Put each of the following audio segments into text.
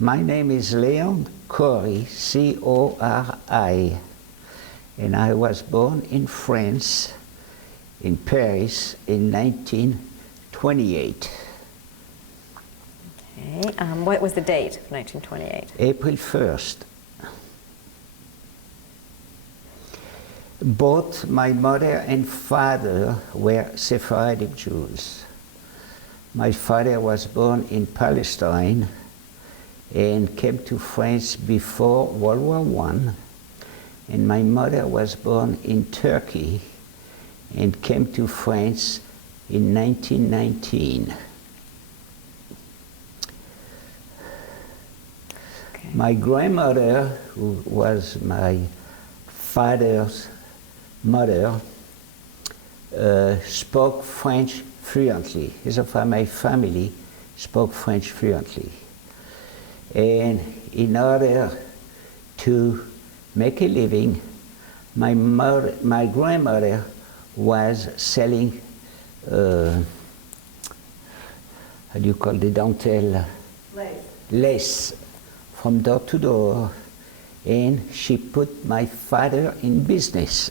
My name is Leon Cori, C-O-R-I, and I was born in France, in Paris, in 1928. Okay. What was the date of 1928? April 1st. Both my mother and father were Sephardic Jews. My father was born in Palestine and came to France before World War I, and my mother was born in Turkey and came to France in 1919. Okay. My grandmother, who was my father's mother, spoke French fluently. His of my family spoke French fluently. And in order to make a living, my grandmother was selling, how do you call the dentelle? Lace from door to door, and she put my father in business.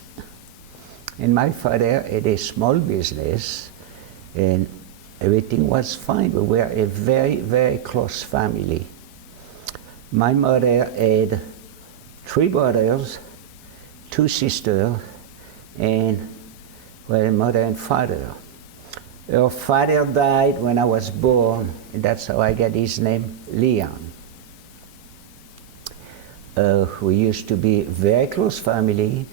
And my father had a small business, and everything was fine. We were a very, very close family. My mother had 3 brothers, 2 sisters, and well, mother and father. Her father died when I was born, and that's how I got his name, Leon. We used to be a very close family.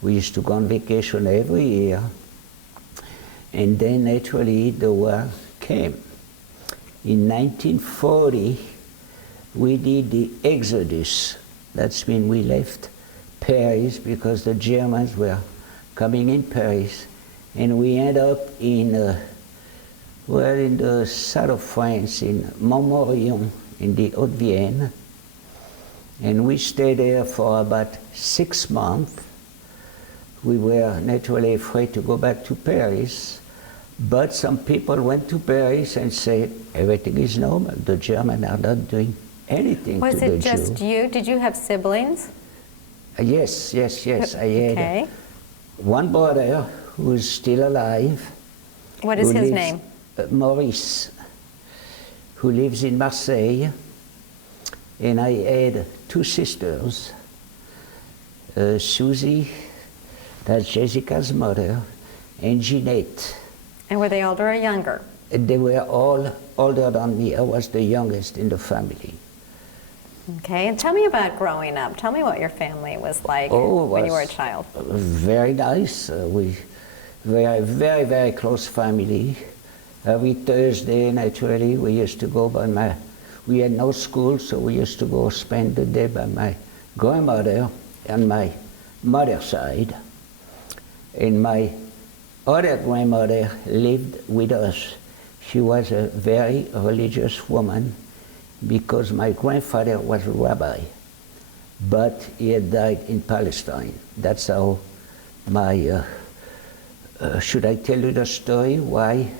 We used to go on vacation every year. And then naturally the war came. In 1940, we did the Exodus. That's when we left Paris because the Germans were coming in Paris. And we ended up in, well, in the south of France, in Montmorillon, in the Haute-Vienne. And we stayed there for about 6 months. We were naturally afraid to go back to Paris, but some people went to Paris and said, everything is normal. The Germans are not doing anything to the Jews. Was it just you? Did you have siblings? Yes. I had one brother who's still alive. What is his name? Maurice, who lives in Marseille. And I had 2 sisters, Susie, that's Jessica's mother, and Jeanette. And were they older or younger? They were all older than me. I was the youngest in the family. Okay, and tell me about growing up. Tell me what your family was like when you were a child. Very nice. We were a very, very close family. Every Thursday, naturally, we used to go by we had no school, so we used to go spend the day by my grandmother on my mother's side. And my other grandmother lived with us. She was a very religious woman because my grandfather was a rabbi, but he had died in Palestine. That's how my, should I tell you the story why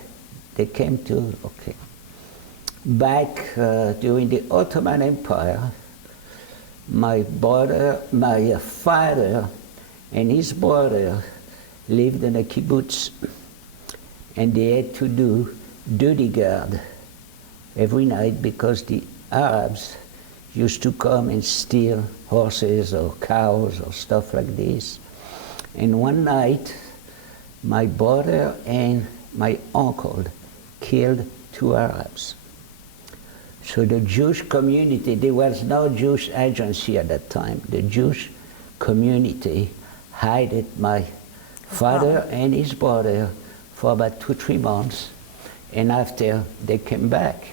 they came to, okay. Back during the Ottoman Empire, my father and his brother lived in a kibbutz, and they had to do duty guard every night because the Arabs used to come and steal horses or cows or stuff like this. And one night, my brother and my uncle killed 2 Arabs. So the Jewish community, there was no Jewish agency at that time. The Jewish community hid my father and his brother for about 2-3 months, and after they came back.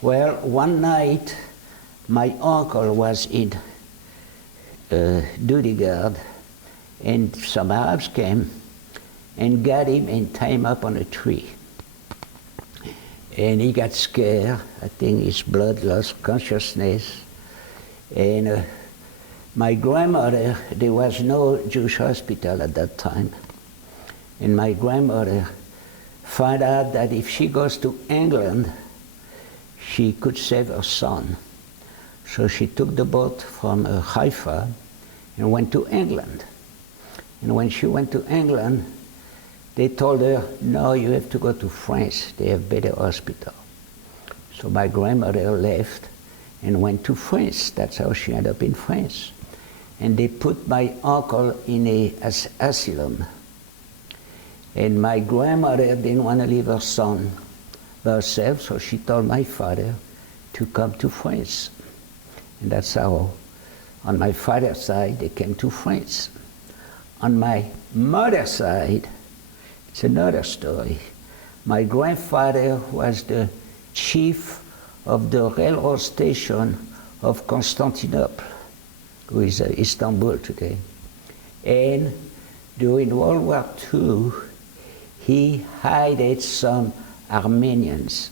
Well, one night my uncle was in duty guard, and some Arabs came and got him and tied him up on a tree. And he got scared. I think his blood lost consciousness. And my grandmother, there was no Jewish hospital at that time. And my grandmother found out that if she goes to England, she could save her son. So she took the boat from Haifa and went to England. And when she went to England, they told her, no, you have to go to France. They have better hospital. So my grandmother left and went to France. That's how she ended up in France. And they put my uncle in an asylum. And my grandmother didn't want to leave her son by herself, so she told my father to come to France. And that's how, on my father's side, they came to France. On my mother's side, it's another story. My grandfather was the chief of the railroad station of Constantinople, who is Istanbul today. And during World War II, he hired some Armenians.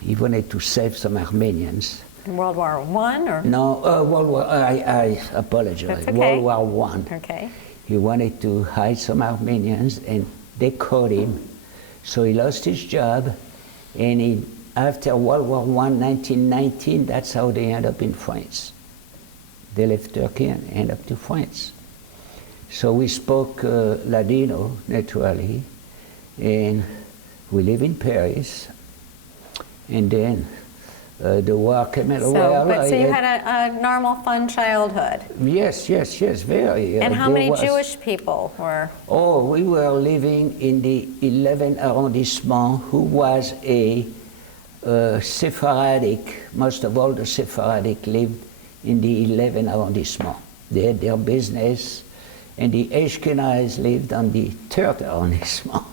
He wanted to save some Armenians. In World War I or? No, World War, I apologize. That's okay. World War I. Okay. He wanted to hide some Armenians and they caught him. So he lost his job and after World War I, 1919, that's how they ended up in France. They left Turkey and ended up to France. So we spoke Ladino, naturally, and we live in Paris. And then the war came in. So you had a normal, fun childhood. Yes, very. And how many Jewish people were? Oh, we were living in the 11th arrondissement, who was a Sephardic. Most of all the Sephardic lived in the 11th arrondissement. They had their business, and the Ashkenazis lived on the 3rd arrondissement.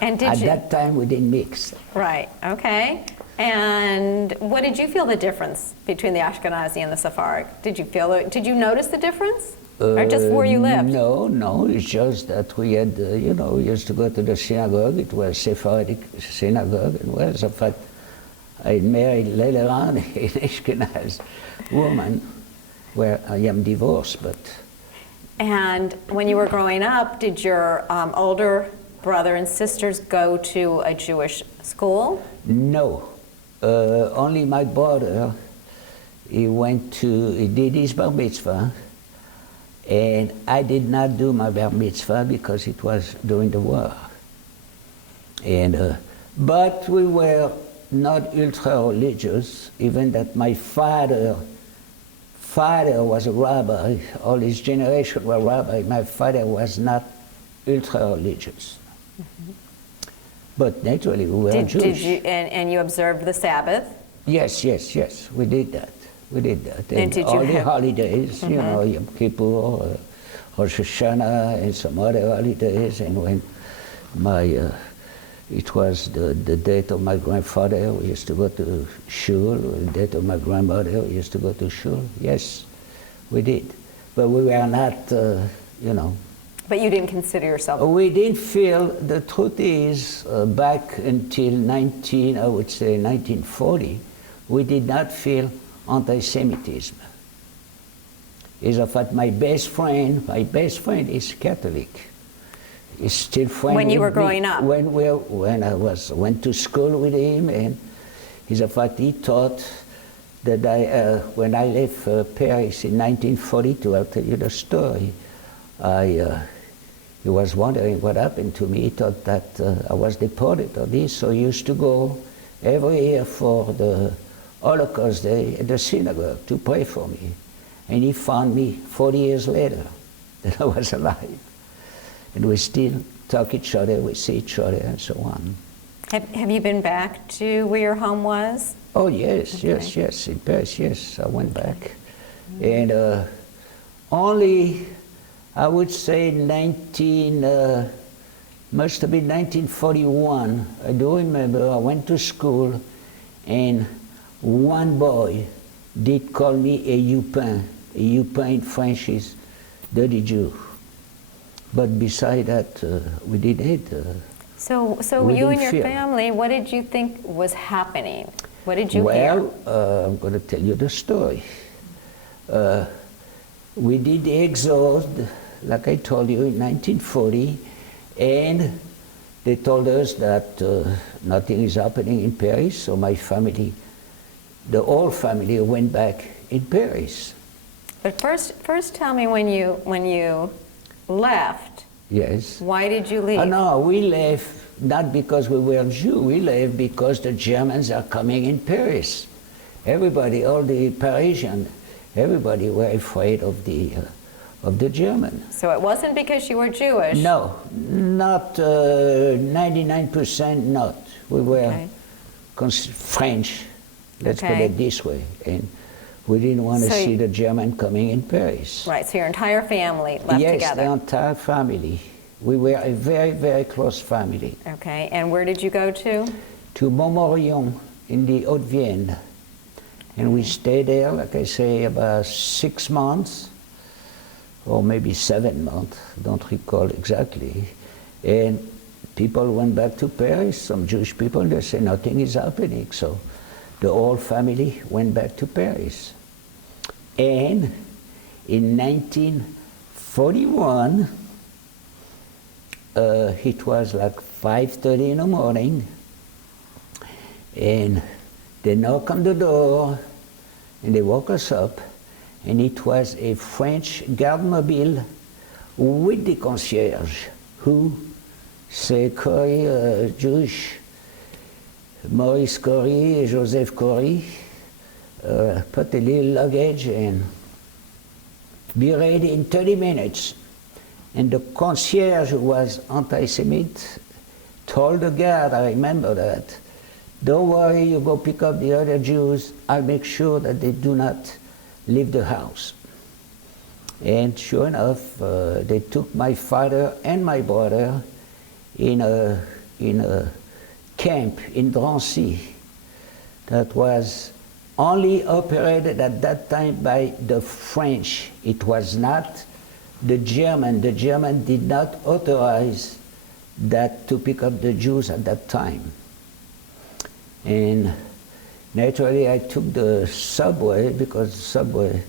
And At that time, we didn't mix. Right, okay. And what did you feel the difference between the Ashkenazi and the Sephardic? Did you notice the difference? Or just where you lived? No, it's just that we had, we used to go to the synagogue. It was Sephardic synagogue, and well, in fact, I married later on an Ashkenaz woman, where I am divorced, but. And when you were growing up, did your older brother and sisters go to a Jewish school? No. Only my brother, he did his bar mitzvah, and I did not do my bar mitzvah because it was during the war. And, but we were not ultra-religious, even that my father was a rabbi, all his generation were rabbi. My father was not ultra-religious. Mm-hmm. But naturally, we were Jewish. And you observed the Sabbath? Yes, we did that. And did all you the holidays, mm-hmm. Yom Kippur, Rosh Hashanah, and some other holidays. And when it was the date of my grandfather, we used to go to shul. The date of my grandmother, we used to go to shul. Yes, we did. But we were not, But you didn't consider yourself? We didn't feel, the truth is, back until 1940, we did not feel anti-Semitism. As a fact, my best friend is Catholic. He's still friends when you were growing me. up? When I went to school with him, and as a fact, he thought that when I left Paris in 1942, I'll tell you the story, he was wondering what happened to me. He thought that I was deported or this, so he used to go every year for the Holocaust Day at the synagogue to pray for me. And he found me 40 years later that I was alive. And we still talk each other, we see each other, and so on. Have you been back to where your home was? Oh, yes, okay. yes, in Paris, yes, I went back. Mm-hmm. And only, I would say must have been 1941. I do remember I went to school and one boy did call me a Yupin. A Yupin in French is dirty Jew. But beside that, we didn't. So you and your family, what did you think was happening? What did you hear? Well, I'm going to tell you the story. We did the exode, like I told you, in 1940, and they told us that nothing is happening in Paris, so my family the whole family went back in Paris. But first tell me when you left. Yes. Why did you leave? No, we left not because we were Jew. We left because the Germans are coming in Paris. Everybody, all the Parisians, everybody were afraid of the German. So it wasn't because you were Jewish? No, not 99% not. We were French, let's put it this way. And we didn't want to see the German coming in Paris. Right, so your entire family left together? Yes, the entire family. We were a very, very close family. Okay, and where did you go to? To Montmorillon in the Haute-Vienne. And we stayed there, like I say, about 6 months, or maybe 7 months, I don't recall exactly. And people went back to Paris, some Jewish people, they said nothing is happening. So the whole family went back to Paris. And in 1941, it was like 5:30 in the morning, and they knocked on the door, and they woke us up, and it was a French garde mobile with the concierge, who say Cori, Jewish, Maurice Cori, Joseph Cori, put a little luggage and be ready in 30 minutes. And the concierge, who was anti-Semite, told the guard, I remember that, don't worry, you go pick up the other Jews, I'll make sure that they do not leave the house. And sure enough, they took my father and my brother in a camp in Drancy that was only operated at that time by the French. It was not the German. The German did not authorize that to pick up the Jews at that time. And naturally I took the subway, because the subway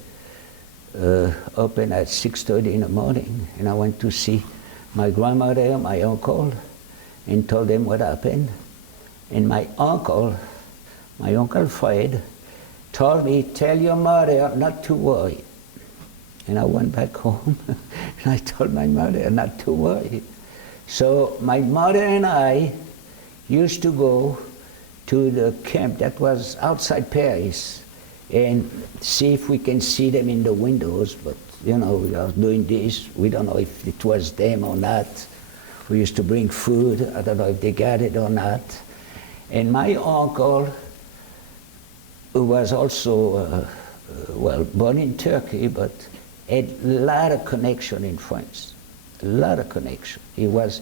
opened at 6:30 in the morning, and I went to see my grandmother, my uncle, and told them what happened. And my uncle Fred, told me, tell your mother not to worry. And I went back home and I told my mother not to worry. So my mother and I used to go to the camp that was outside Paris and see if we can see them in the windows, but you know, we are doing this, we don't know if it was them or not. We used to bring food, I don't know if they got it or not. And my uncle, who was also, well, born in Turkey, but had a lot of connection in France, a lot of connection. He was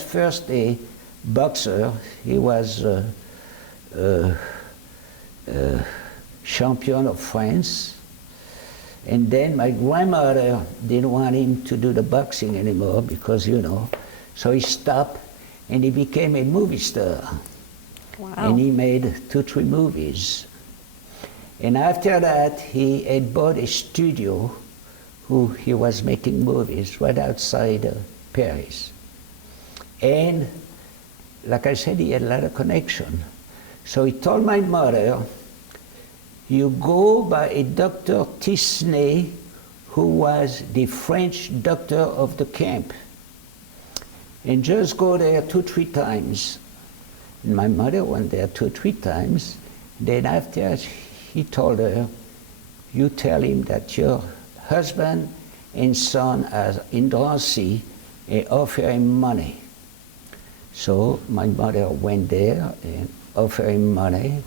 first a boxer. He was champion of France. And then my grandmother didn't want him to do the boxing anymore because, you know, so he stopped and he became a movie star. Wow. And he made 2-3 movies. And after that, he had bought a studio who he was making movies right outside Paris. And like I said, he had a lot of connection. So he told my mother, you go by a Dr. Tisney, who was the French doctor of the camp, and just go there 2-3 times. And my mother went there 2-3 times. Then after, he told her, you tell him that your husband and son are in Drancy and offer him money. So my mother went there and offered him money.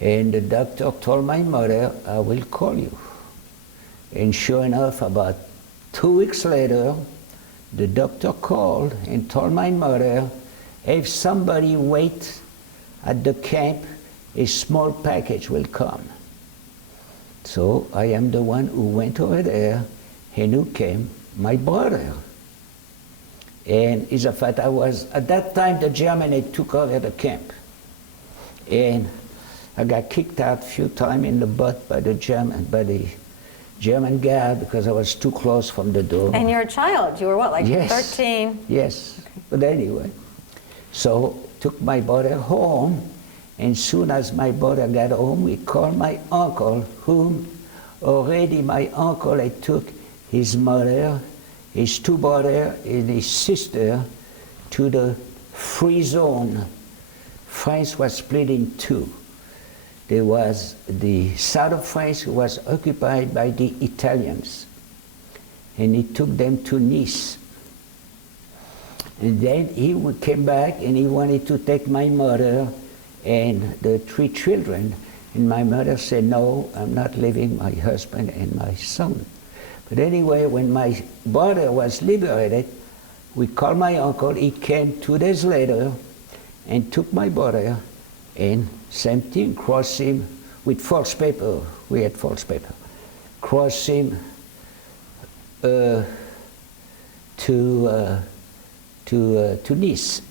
And the doctor told my mother, I will call you. And sure enough, about 2 weeks later, the doctor called and told my mother, if somebody wait at the camp, a small package will come. So I am the one who went over there, and who came? My brother. And as a fact, I was, at that time, the German had took over the camp. And I got kicked out a few times in the butt by the German guard because I was too close from the door. And you're a child. You were what, like 13? Yes. Okay. But anyway, so took my brother home, And soon as my brother got home, we called my uncle, whom already my uncle had took his mother, his two brothers, and his sister to the free zone. France was split in two. There was the south of France was occupied by the Italians, and he took them to Nice. And then he came back and he wanted to take my mother and the three children. And my mother said, no, I'm not leaving my husband and my son. But anyway, when my brother was liberated, we called my uncle. He came 2 days later and took my brother and same thing, crossed him with false paper. We had false paper. Crossed him to Nice.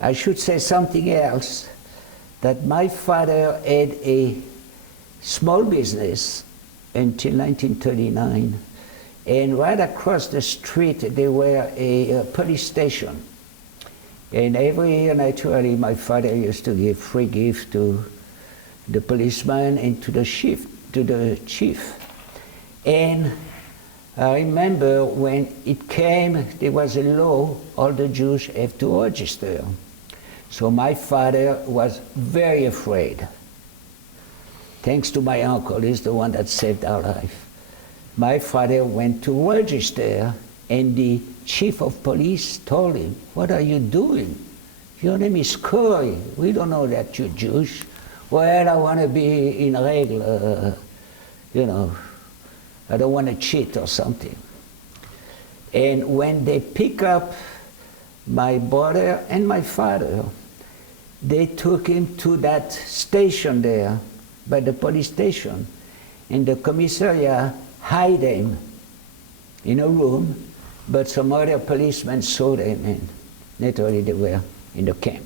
I should say something else, that my father had a small business until 1939, and right across the street there were a police station. And every year, naturally, my father used to give free gift to the policeman and to the chief. And I remember when it came, there was a law, all the Jews have to register. So my father was very afraid. Thanks to my uncle, he's the one that saved our life. My father went to register, and the chief of police told him, what are you doing? Your name is Cori. We don't know that you're Jewish. Well, I want to be in règle, you know. I don't want to cheat or something. And when they pick up my brother and my father, they took him to that station there, by the police station, and the commissariat hid him in a room, but some other policemen saw them, and naturally they were in the camp.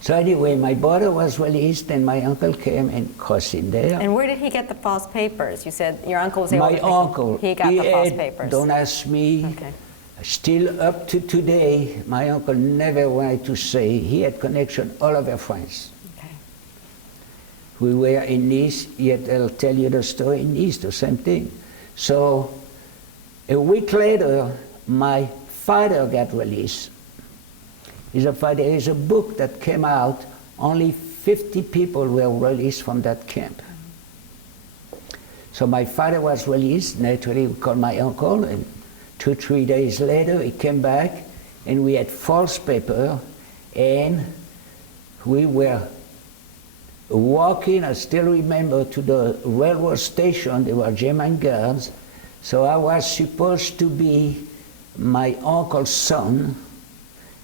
So anyway, my brother was released, and my uncle came and crossed him there. And where did he get the false papers? You said your uncle was able my to uncle, he got the false papers. Don't ask me. Okay. Still up to today, my uncle never wanted to say. He had connection all over France. Okay. We were in Nice, yet I'll tell you the story in Nice, the same thing. So a week later, my father got released. There is a book that came out, only 50 people were released from that camp. So my father was released, naturally we called my uncle, and 2-3 days later he came back, and we had false paper, and we were walking, I still remember, to the railroad station. There were German guards, so I was supposed to be my uncle's son,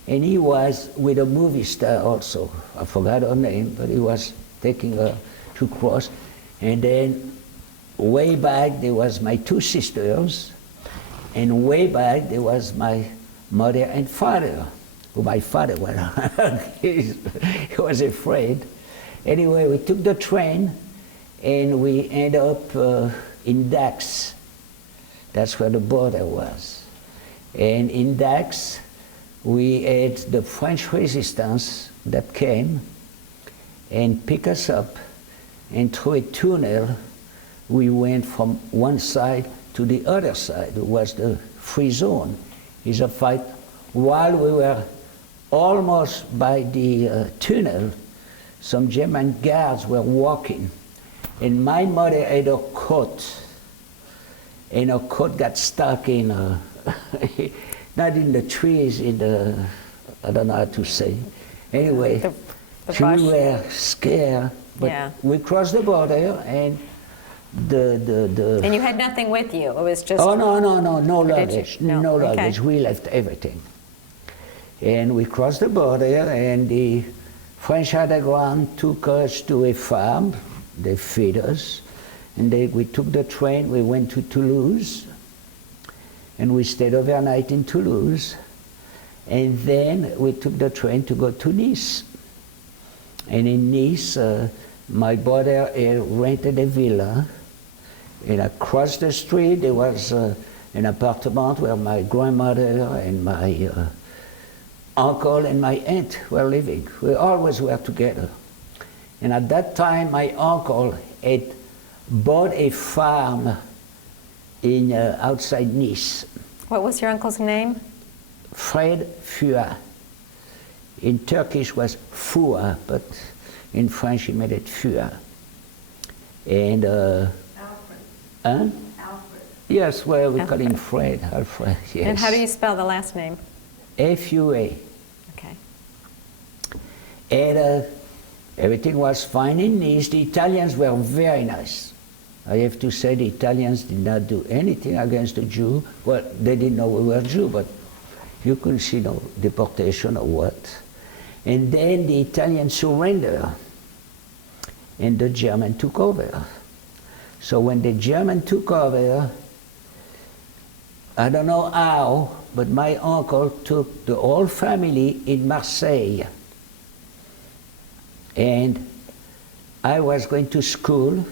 and he was with a movie star also. I forgot her name, but he was taking her to cross. And then way back there was my two sisters, and way back there was my mother and father, who my father was, he was afraid. Anyway, we took the train, and we ended up in Dax. That's where the border was. And in Dax, we had the French resistance that came and picked us up, and through a tunnel we went from one side to the other side. It was the free zone. It's a fight. While we were almost by the tunnel, some German guards were walking, and my mother had a coat, and her coat got stuck in not in the trees, in the, I don't know how to say. Anyway, we were scared, but yeah. We crossed the border, and And you had nothing with you, it was just... Oh, no luggage, no luggage. Okay. We left everything. And we crossed the border, and the French underground took us to a farm. They fed us, and we took the train, we went to Toulouse, and we stayed overnight in Toulouse, and then we took the train to go to Nice. And in Nice, my brother rented a villa, and across the street there was an apartment where my grandmother and my uncle and my aunt were living. We always were together. And at that time, my uncle had bought a farm in outside Nice. What was your uncle's name? Fred Fua. In Turkish was Fua, but in French he made it Fua. And Alfred. huh? Alfred. Yes, well, we call Alfred. him Fred, Alfred, yes. And how do you spell the last name? F-U-A. Okay. And everything was fine in Nice. The Italians were very nice. I have to say the Italians did not do anything against the Jew. Well, they didn't know we were Jew, but you couldn't see no deportation or what. And then the Italians surrendered, and the German took over. So when the German took over, I don't know how, but my uncle took the whole family in Marseille. And I was going to school,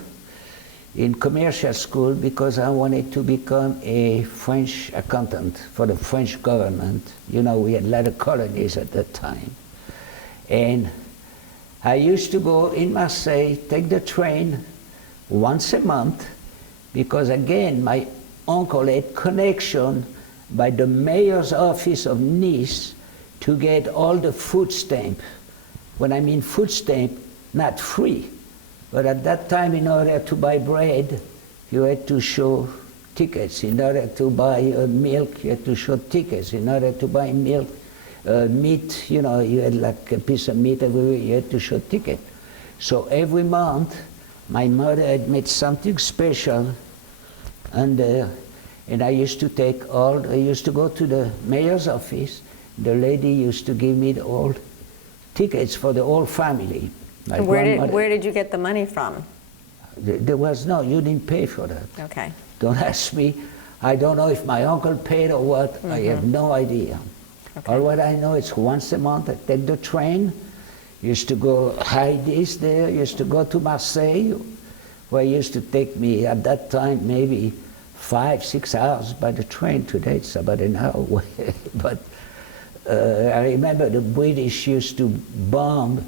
in commercial school, because I wanted to become a French accountant for the French government. You know, we had a lot of colonies at that time. And I used to go in Marseille, take the train once a month, because again, my uncle had connection by the mayor's office of Nice to get all the food stamp. When I mean food stamp, not free, but at that time, in order to buy bread, you had to show tickets. In order to buy milk, you had to show tickets. In order to buy milk, meat, you know, you had like a piece of meat everywhere, you had to show ticket. So every month, my mother had made something special, and I used to take all, I used to go to the mayor's office. The lady used to give me all tickets for the whole family. And where did you get the money from? There was no, you didn't pay for that. Okay. Don't ask me. I don't know if my uncle paid or what. I have no idea. Okay. All what I know is once a month I take the train, used to go hide this there, used to go to Marseille, where it used to take me at that time maybe 5-6 hours by the train. Today it's about an hour away. But I remember the British used to bomb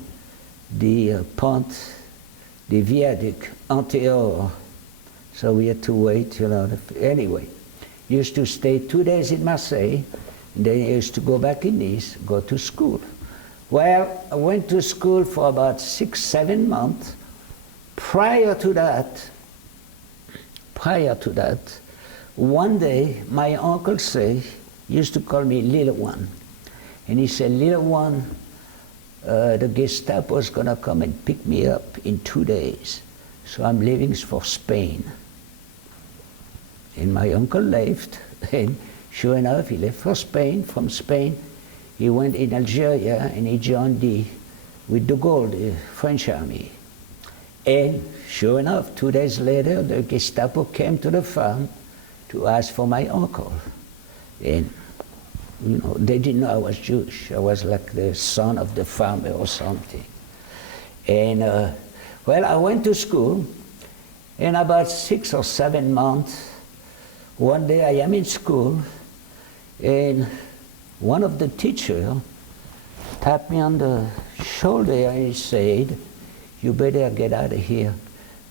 the pont, the viaduct, Antéor. So we had to wait, you know. Anyway, used to stay 2 days in Marseille, and then used to go back in Nice, go to school. Well, I went to school for about 6-7 months. Prior to that, one day my uncle used to call me little one. And he said, little one, the Gestapo is going to come and pick me up in 2 days. So I'm leaving for Spain. And my uncle left, and sure enough, he left for Spain. From Spain, he went in Algeria, and he joined with de Gaulle, the French army. And sure enough, 2 days later, the Gestapo came to the farm to ask for my uncle. And you know, they didn't know I was Jewish. I was like the son of the farmer or something. And well, I went to school, and about 6 or 7 months, one day I am in school, and one of the teachers tapped me on the shoulder and he said, you better get out of here.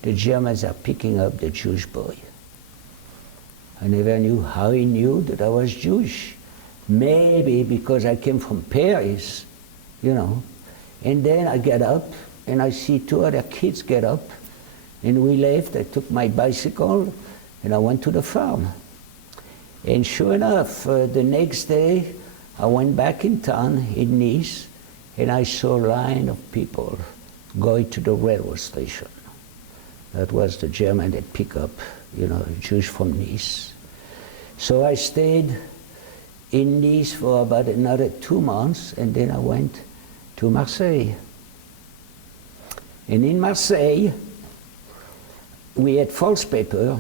The Germans are picking up the Jewish boy. I never knew how he knew that I was Jewish. Maybe because I came from Paris, you know. And then I get up, and I see 2 other kids get up, and we left. I took my bicycle, and I went to the farm. And sure enough, the next day, I went back in town, in Nice, and I saw a line of people going to the railroad station. That was the German that picked up, you know, Jews from Nice. So I stayed in Nice for about another 2 months, and then I went to Marseille. And in Marseille, we had false paper,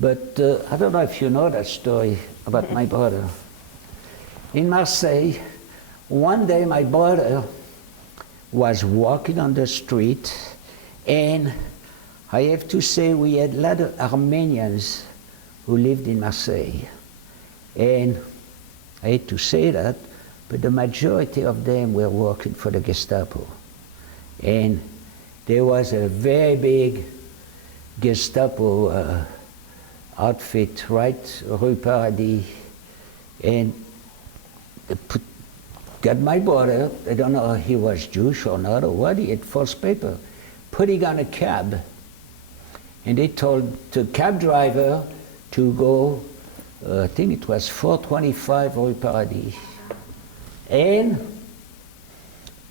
but I don't know if you know that story about my brother. In Marseille, one day my brother was walking on the street, and I have to say we had a lot of Armenians who lived in Marseille. And I hate to say that, but the majority of them were working for the Gestapo. And there was a very big Gestapo outfit right Rue Paradis, and got my brother, I don't know if he was Jewish or not or what, he had false paper, putting on a cab, and they told the cab driver to go, I think it was 425 Rue Paradis. And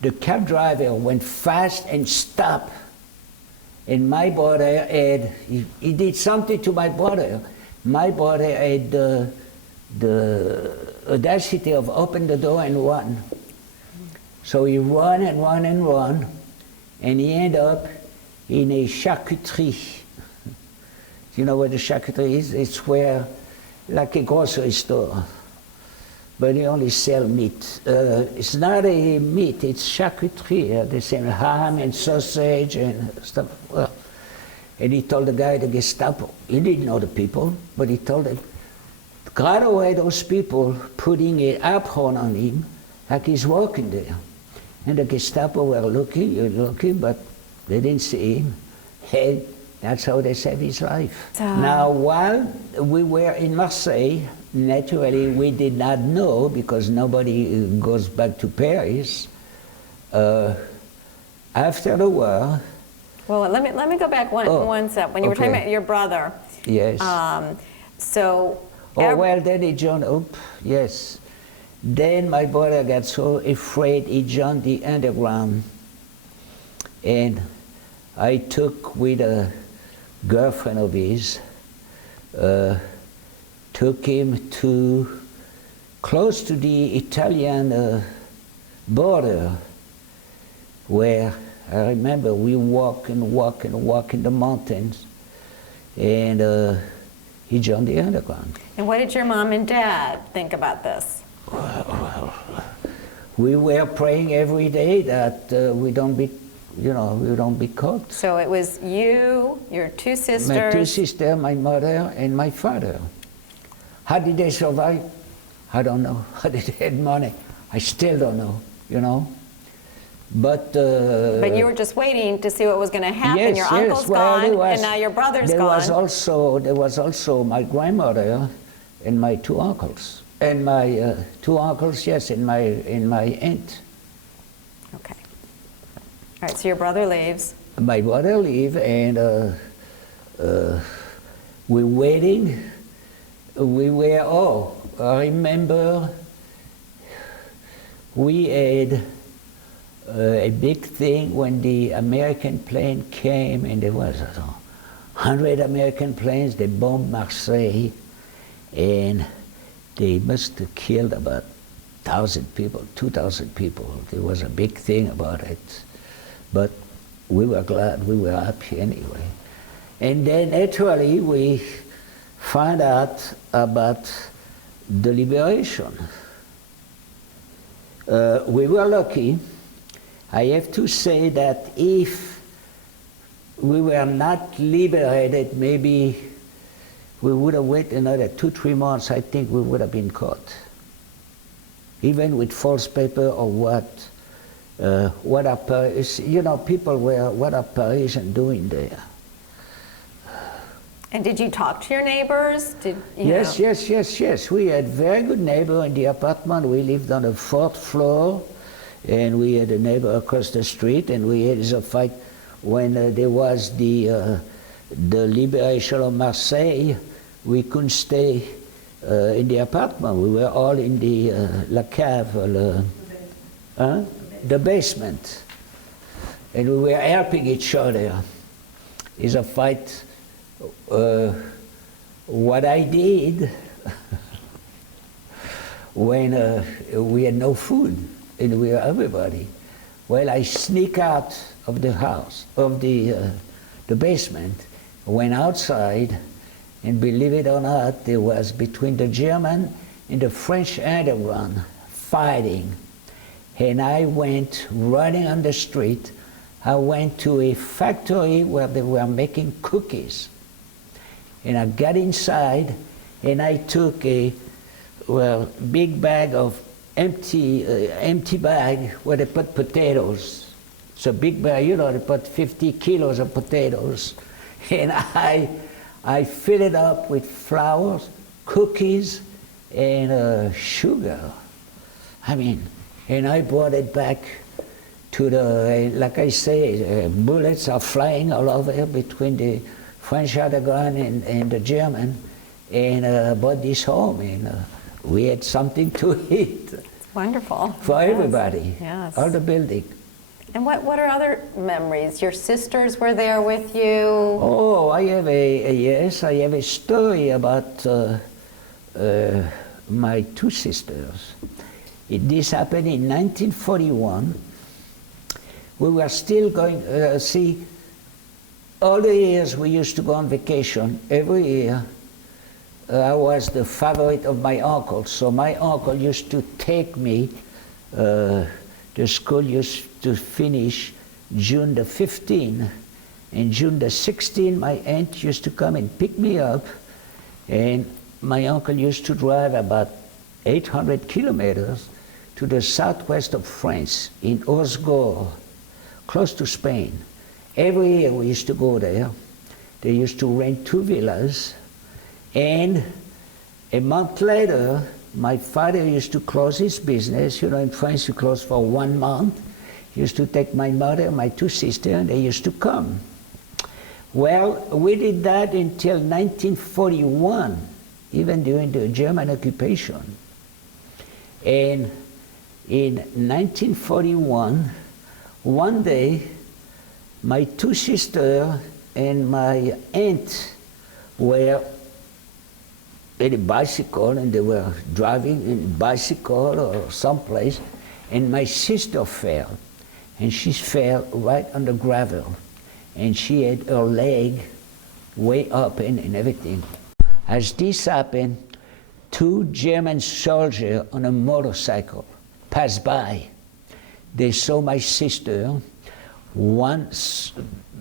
the cab driver went fast and stopped. And my brother had, he did something to my brother. My brother had the audacity of open the door and run. So he ran and ran and ran, and he ended up in a charcuterie. You know what a charcuterie is? It's where, like a grocery store, but they only sell meat. It's not a meat, it's charcuterie. They sell ham and sausage and stuff. Well, and he told the guy, the Gestapo, he didn't know the people, but he told him, right away those people putting an apron on him, like he's working there. And the Gestapo were looking, but they didn't see him. And that's how they saved his life. Now, while we were in Marseille, naturally we did not know, because nobody goes back to Paris. After the war. Well, let me go back one step. When you were talking about your brother. Yes. Well, then he joined, yes. Then my brother got so afraid he joined the underground. And I took with a girlfriend of his, took him to close to the Italian border, where I remember we walk in the mountains, and he joined the underground. And what did your mom and dad think about this? Well, we were praying every day that we don't be caught. So it was you, your two sisters. My two sisters, my mother, and my father. How did they survive? I don't know. How did they have money? I still don't know, But you were just waiting to see what was going to happen. Yes, your uncle's gone, and now your brother's gone. There was also my grandmother and my two uncles. And my two uncles, yes, and my aunt. Okay. All right, so your brother leaves. My brother leaves, and we're waiting. I remember we had a big thing when the American plane came, and there was 100 American planes. They bombed Marseille, and they must have killed about 1,000 people, 2,000 people. There was a big thing about it. But we were glad, we were happy anyway. And then naturally we found out about the liberation. We were lucky. I have to say that if we were not liberated, maybe we would have waited another 2-3 months. I think we would have been caught. Even with false paper or what are people were, what are Parisians doing there? And did you talk to your neighbors? Yes. We had very good neighbor in the apartment. We lived on the 4th floor, and we had a neighbor across the street, and we had a fight when there was the liberation of Marseille. We couldn't stay in the apartment. We were all in the la cave, the basement, and we were helping each other. It's a fight. What I did when we had no food and we were everybody, well, I sneak out of the house, of the basement, went outside, and believe it or not, there was between the German and the French underground fighting. And I went running on the street. I went to a factory where they were making cookies. And I got inside, and I took a big bag of empty bag where they put potatoes. It's a big bag, you know, they put 50 kilos of potatoes. And I fill it up with flour, cookies, and sugar. I mean, and I brought it back to the, like I say, bullets are flying all over between the French underground and the German, and brought this home, and we had something to eat. Wonderful. For everybody, Yes. all the building. And what are other memories? Your sisters were there with you? Oh, I have a story about my two sisters. This happened in 1941. We were still going, see, all the years we used to go on vacation, every year, I was the favorite of my uncle. So my uncle used to take me, the school used to finish June the 15th. And June the 16th, my aunt used to come and pick me up. And my uncle used to drive about 800 kilometers to the southwest of France, in Osgore, close to Spain. Every year we used to go there. They used to rent 2 villas. And a month later, my father used to close his business. You know, in France you close for 1 month. He used to take my mother, my 2 sisters, and they used to come. Well, we did that until 1941, even during the German occupation. And in 1941, one day, my 2 sisters and my aunt were in a bicycle, and they were driving in a bicycle or someplace, and my sister fell. And she fell right on the gravel. And she had her leg way open and everything. As this happened, 2 German soldiers on a motorcycle passed by. They saw my sister. Once,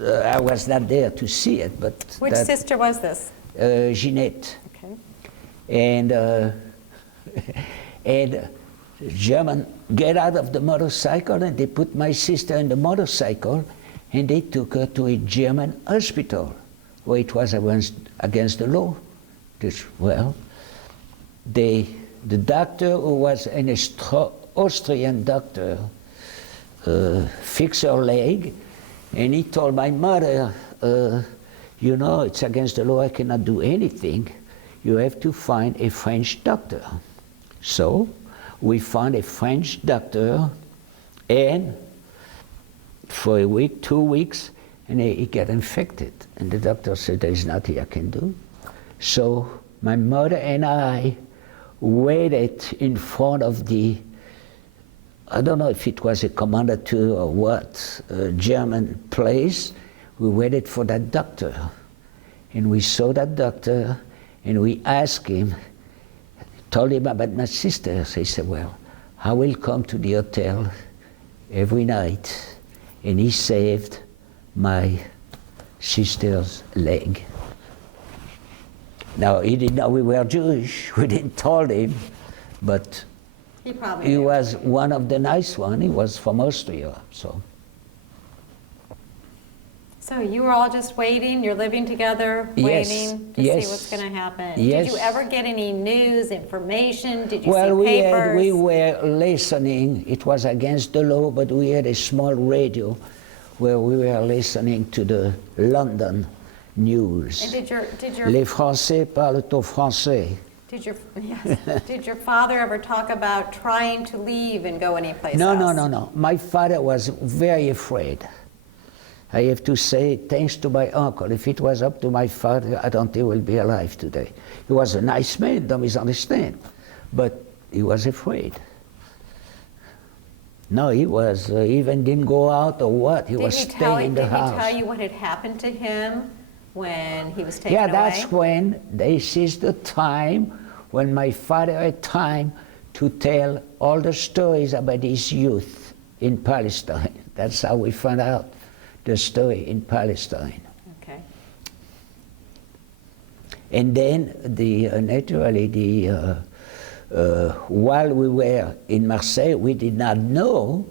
I was not there to see it, but... Which sister was this? Jeanette. Okay. And and German get out of the motorcycle, and they put my sister in the motorcycle, and they took her to a German hospital, where it was against the law. Well, the doctor, who was an Austrian doctor, fixed her leg, and he told my mother, you know, it's against the law, I cannot do anything. You have to find a French doctor. So we found a French doctor, and for a week, 2 weeks, and he got infected. And the doctor said, there's nothing I can do. So my mother and I waited in front of the, I don't know if it was a commandatur or what, German place. We waited for that doctor. And we saw that doctor, and we asked him, told him about my sisters. He said, well, I will come to the hotel every night. And he saved my sister's leg. Now, he didn't know we were Jewish. We didn't tell him, but he was one of the nice ones. He was from Austria, so. So you were all just waiting, you're living together, waiting to see what's going to happen. Yes. Did you ever get any news, information? Did you well, see papers? we were listening. It was against the law, but we had a small radio where we were listening to the London news. And did your Les Français parlent au français. Did your father ever talk about trying to leave and go anyplace No, else? no. My father was very afraid. I have to say, thanks to my uncle. If it was up to my father, I don't think he will be alive today. He was a nice man, don't misunderstand, but he was afraid. No, he was, even didn't go out or what, he was staying in the house. Did he tell you what had happened to him when he was taken away? Yeah, that's when this is the time when my father had time to tell all the stories about his youth in Palestine. That's how we found out the story in Palestine. Okay. And then naturally while we were in Marseille, we did not know,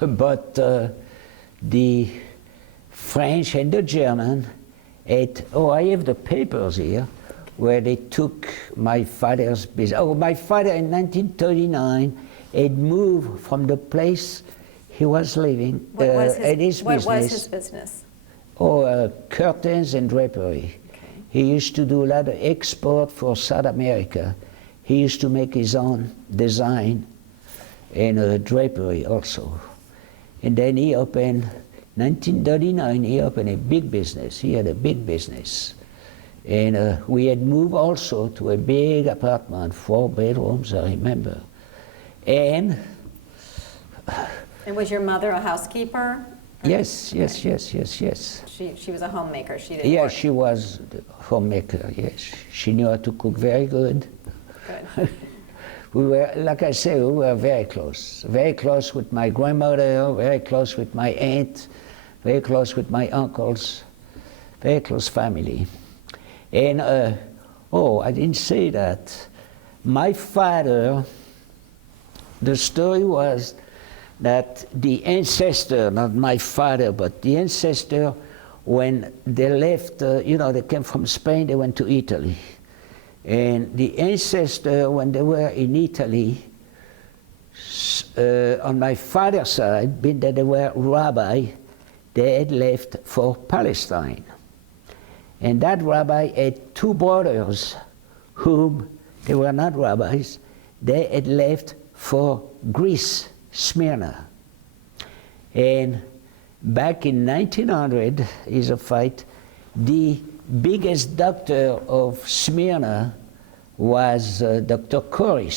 but the French and the German I have the papers here, where they took my father's business. Oh, my father in 1939 had moved from the place he was living What was his business? Oh, curtains and drapery. Okay. He used to do a lot of export for South America. He used to make his own design and drapery also. And then he opened, 1939, he opened a big business. He had a big business. And we had moved also to a big apartment, 4 bedrooms, I remember. And was your mother a housekeeper? Yes. She was a homemaker. She didn't work. She was a homemaker, yes. She knew how to cook very good. Good. We were, like I say, we were very close with my grandmother, very close with my aunt, very close with my uncles, very close family. And, I didn't say that. My father, the story was that the ancestor, not my father, but the ancestor, when they left, they came from Spain, they went to Italy. And the ancestor, when they were in Italy, on my father's side, being that they were rabbi, they had left for Palestine. And that rabbi had 2 brothers whom, they were not rabbis, they had left for Greece, Smyrna. And back in 1900, is a fight, the biggest doctor of Smyrna was Dr. Cori.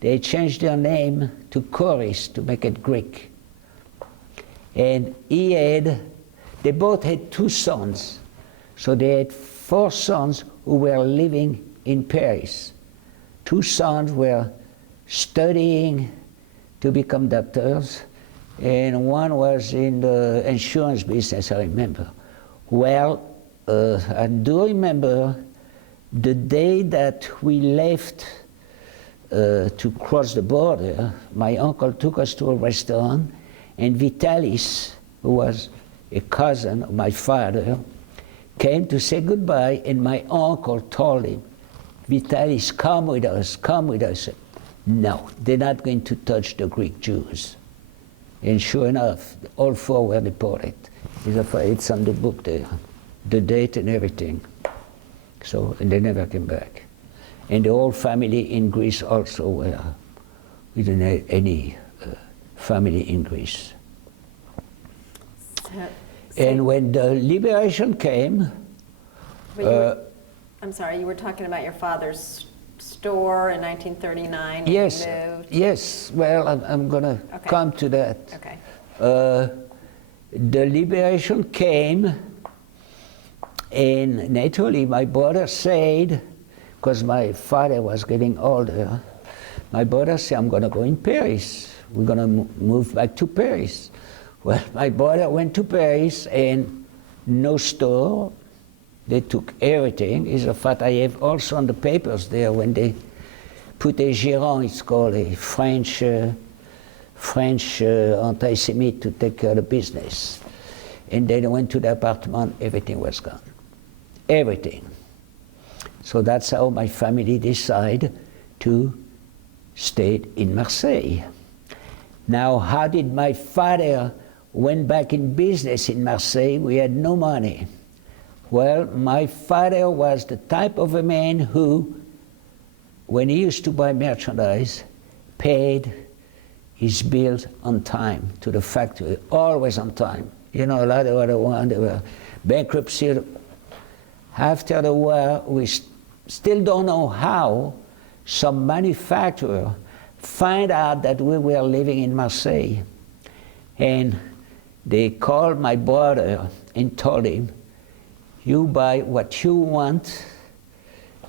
They changed their name to Cori to make it Greek. And they both had 2 sons. So they had 4 sons who were living in Paris. 2 sons were studying to become doctors, and one was in the insurance business, I remember. Well, I do remember the day that we left to cross the border, my uncle took us to a restaurant, and Vitalis, who was a cousin of my father, came to say goodbye, and my uncle told him, Vitalis, come with us, come with us. No, they're not going to touch the Greek Jews. And sure enough, all 4 were deported. It's on the book there, the date and everything. So, and they never came back. And the whole family in Greece also were, we didn't have any family in Greece. And when the liberation came, I'm sorry, you were talking about your father's store in 1939. Yes, and moved. yes. Well, I'm going to come to that. Okay. The liberation came, and naturally my brother said, because my father was getting older, my brother said, I'm going to go in Paris. We're going to move back to Paris. Well, my brother went to Paris, and no store. They took everything. Is a fact I have also on the papers there when they put a gérant, it's called a French anti-Semite to take care of the business. And then they went to the apartment, everything was gone. Everything. So that's how my family decided to stay in Marseille. Now, how did my father went back in business in Marseille? We had no money. Well, my father was the type of a man who, when he used to buy merchandise, paid his bills on time to the factory, always on time. You know, a lot of other ones, they were bankruptcy. After the war, we still don't know how some manufacturer find out that we were living in Marseille. And they called my brother and told him, you buy what you want,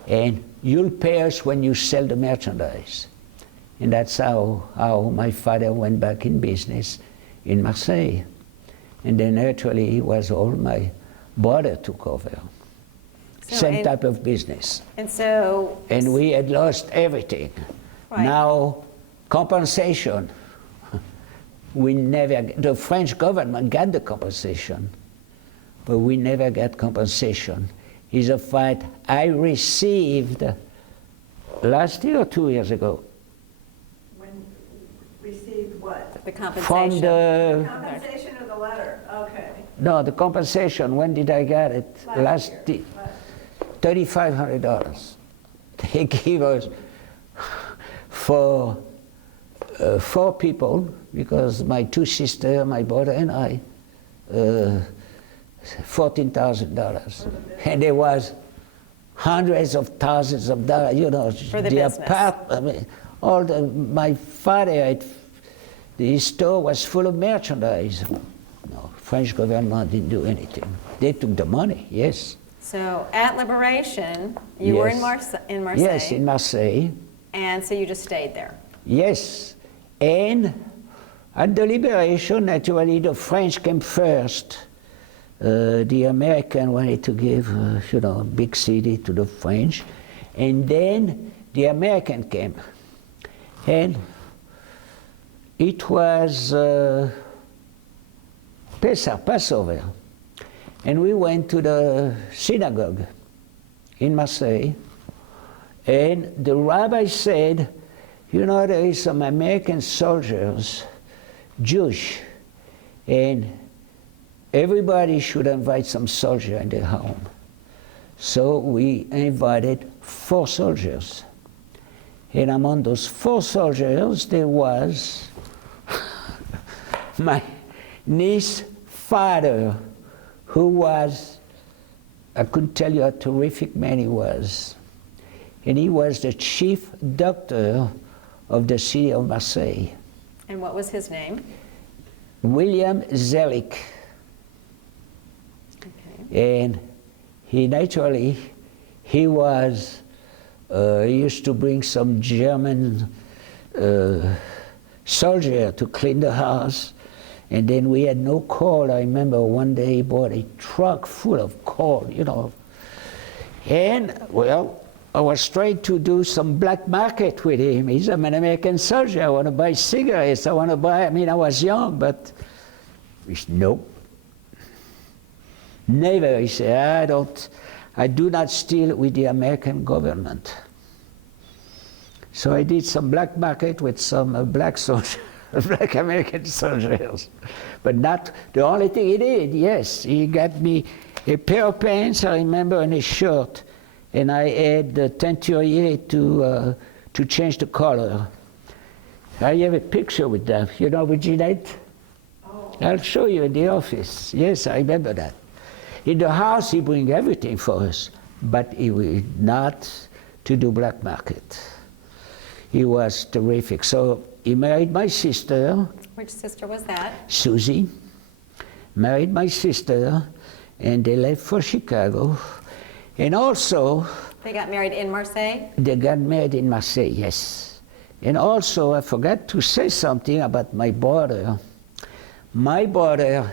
and you'll pay us when you sell the merchandise. And that's how my father went back in business in Marseille. And then naturally, it was all my brother took over. So Same type of business. And so... And we had lost everything. Right. Now, compensation. The French government got the compensation, but we never got compensation. It's a fact I received last year or 2 years ago. When received what? The compensation. From the, Compensation or the letter? Okay. no, the compensation, when did I get it? Last year. $3,500. They give us for 4 people, because my 2 sisters, my brother and I, $14,000. And there was hundreds of thousands of dollars, you know. For the business. I mean, my father, his store was full of merchandise. No, French government didn't do anything. They took the money, yes. So at Liberation, you were in Marseille. Yes, in Marseille. And so you just stayed there. Yes. And at the Liberation, naturally, the French came first. The American wanted to give, a big city to the French. And then the American came. And it was Passover. And we went to the synagogue in Marseille. And the rabbi said, there is some American soldiers, Jewish, and everybody should invite some soldier in their home. So we invited 4 soldiers. And among those 4 soldiers, there was my niece's father, who was, I couldn't tell you how terrific man he was. And he was the chief doctor of the city of Marseille. And what was his name? William Zellick. Okay. And he was, he used to bring some German soldier to clean the house. And then we had no coal. I remember one day he bought a truck full of coal, And, well, I was trying to do some black market with him. He's an American soldier. I want to buy cigarettes. I was young, but he said, nope. Never. He said, I do not steal with the American government. So I did some black market with some black soldiers, black American soldiers. But not the only thing he did, yes. He got me a pair of pants, I remember, and a shirt. And I had the teinturier to change the color. I have a picture with that, with Jeanette. Oh. I'll show you in the office. Yes, I remember that. In the house, he bring everything for us, but he was not to do black market. He was terrific. So he married my sister. Which sister was that? Susie. Married my sister, and they left for Chicago. And also, They got married in Marseille? They got married in Marseille, yes. And also, I forgot to say something about my brother. My brother,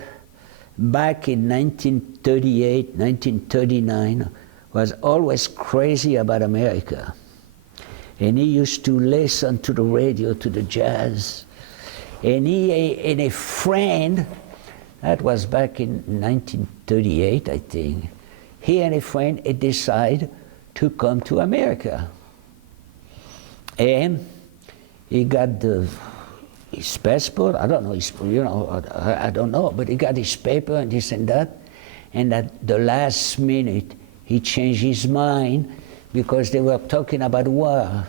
back in 1938, 1939, was always crazy about America. And he used to listen to the radio, to the jazz. And and a friend, that was back in 1938, I think, he and a friend had decided to come to America. And he got his passport, I don't know, I don't know, but he got his paper and this and that. And at the last minute, he changed his mind because they were talking about war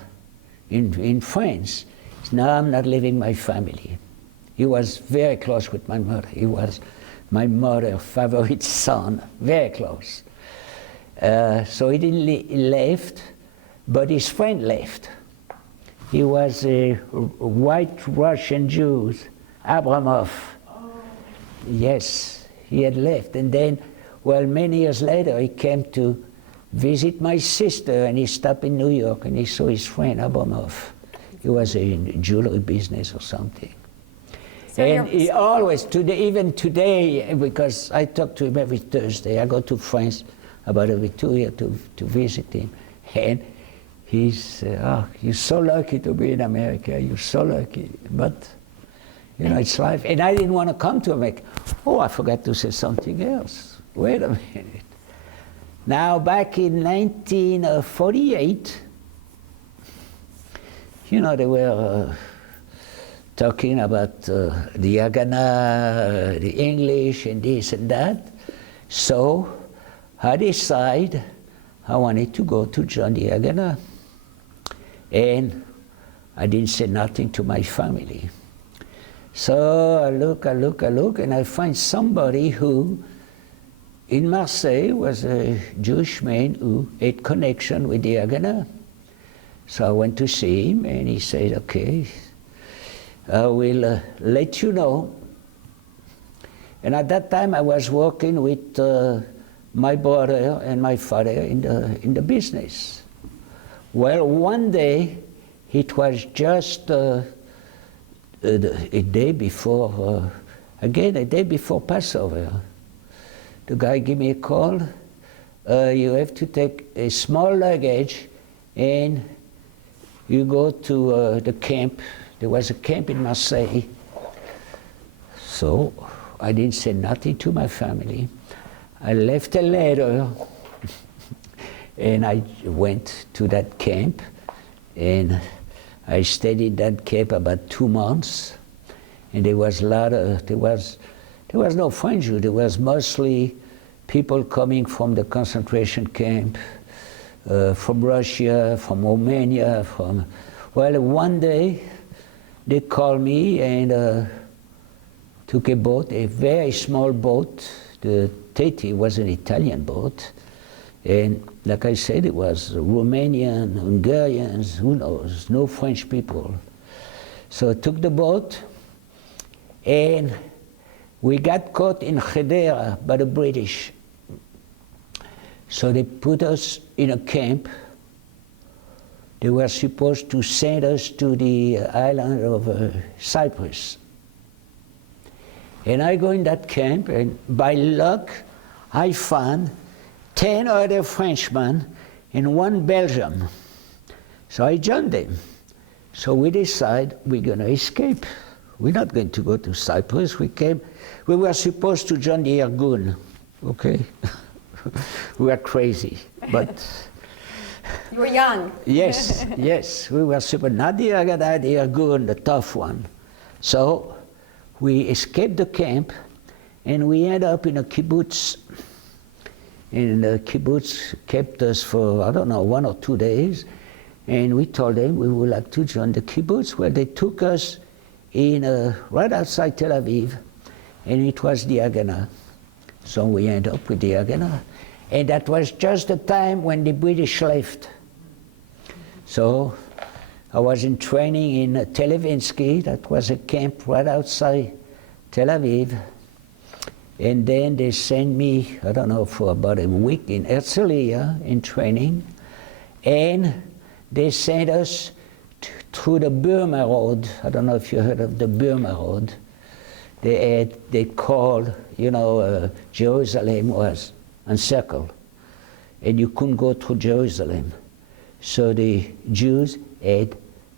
in France. He said, no, I'm not leaving my family. He was very close with my mother. He was my mother's favorite son, very close. So he didn't left, but his friend left. He was a white Russian Jew, Abramov. Oh. Yes, he had left. And then, well, many years later, he came to visit my sister, and he stopped in New York, and he saw his friend Abramov. He was in jewelry business or something. So and he always, even today, because I talk to him every Thursday, I go to France about every 2 years to visit him. And he said, "Oh, you're so lucky to be in America. You're so lucky." But you know, it's life. And I didn't want to come to America. Oh, I forgot to say something else. Wait a minute. Now, back in 1948, you know, they were talking about the Haganah, the English, and this and that. So I decided I wanted to go to join the Haganah. And I didn't say nothing to my family. So I look, and I find somebody who, in Marseille, was a Jewish man who had connection with the Haganah. So I went to see him, and he said, "Okay, I will let you know." And at that time, I was working with my brother and my father in the business. Well, one day, it was just a day before, a day before Passover. The guy gave me a call. You have to take a small luggage and you go to the camp. There was a camp in Marseille. So I didn't say nothing to my family. I left a letter and I went to that camp, and I stayed in that camp about 2 months. And there was no French Jews. There was mostly people coming from the concentration camp, from Russia, from Romania, well, one day they called me and took a boat, a very small boat. The Teti was an Italian boat. And like I said, it was Romanian, Hungarians, who knows, no French people. So I took the boat, and we got caught in Hedera by the British. So they put us in a camp. They were supposed to send us to the island of Cyprus. And I go in that camp, and by luck, I found 10 other Frenchmen and 1 Belgian. So I joined them. So we decide we're going to escape. We're not going to go to Cyprus. We were supposed to join the Irgun, okay? We were crazy, but... You were young. Yes, yes, we were supposed, not the Haganah, the Irgun, the tough one. So we escaped the camp, and we ended up in a kibbutz. And the kibbutz kept us for, I don't know, 1 or 2 days. And we told them we would like to join the kibbutz. Well, they took us in right outside Tel Aviv, and it was the Haganah. So we ended up with the Haganah. And that was just the time when the British left. So I was in training in Televinsky. That was a camp right outside Tel Aviv. And then they sent me, I don't know, for about a week in Herzliya in training. And they sent us through the Burma Road. I don't know if you heard of the Burma Road. They called, you know, Jerusalem was encircled, and you couldn't go through Jerusalem. So the Jews had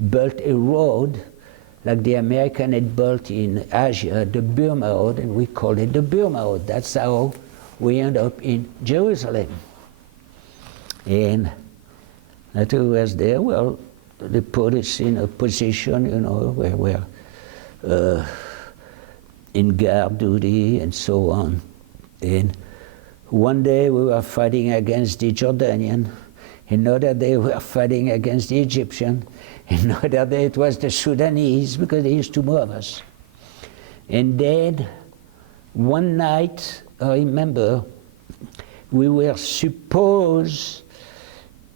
built a road like the American had built in Asia, the Burma Road, and we called it the Burma Road. That's how we end up in Jerusalem. And after we was there, well, they put us in a position, you know, where we're in guard duty and so on. And one day we were fighting against the Jordanian, another day we were fighting against the Egyptian, another day it was the Sudanese, because they used to move us. And then one night, I remember, we were supposed,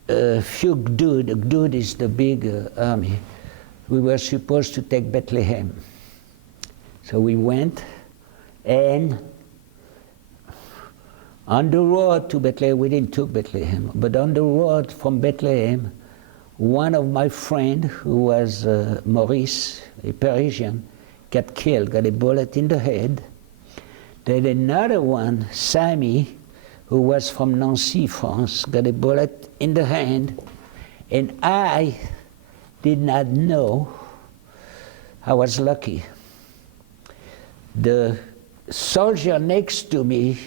few Gdud, Gdud is the big army, we were supposed to take Bethlehem. So we went, and on the road to Bethlehem, we didn't take Bethlehem, but on the road from Bethlehem, one of my friends, who was Maurice, a Parisian, got killed, got a bullet in the head. Then another one, Sammy, who was from Nancy, France, got a bullet in the hand. And I did not know. I was lucky. The soldier next to me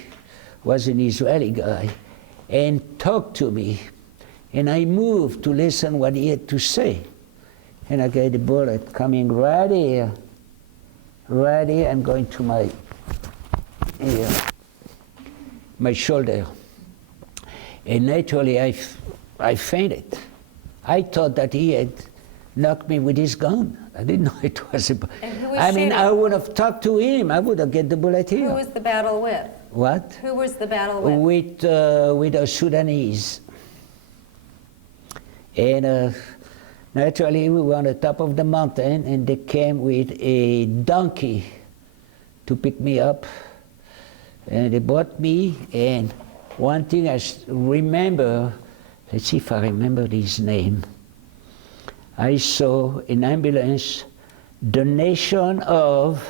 was an Israeli guy and talked to me. And I moved to listen what he had to say. And I got the bullet coming right here, and going to my ear, my shoulder. And naturally I fainted. I thought that he had knocked me with his gun. I didn't know it was a bullet. And who was I mean, shooting? I would have talked to him. I would have get the bullet here. Who was the battle with? What? Who was the battle with? With a Sudanese. And naturally, we were on the top of the mountain, and they came with a donkey to pick me up. And they brought me, and one thing I remember, let's see if I remember his name. I saw an ambulance, donation of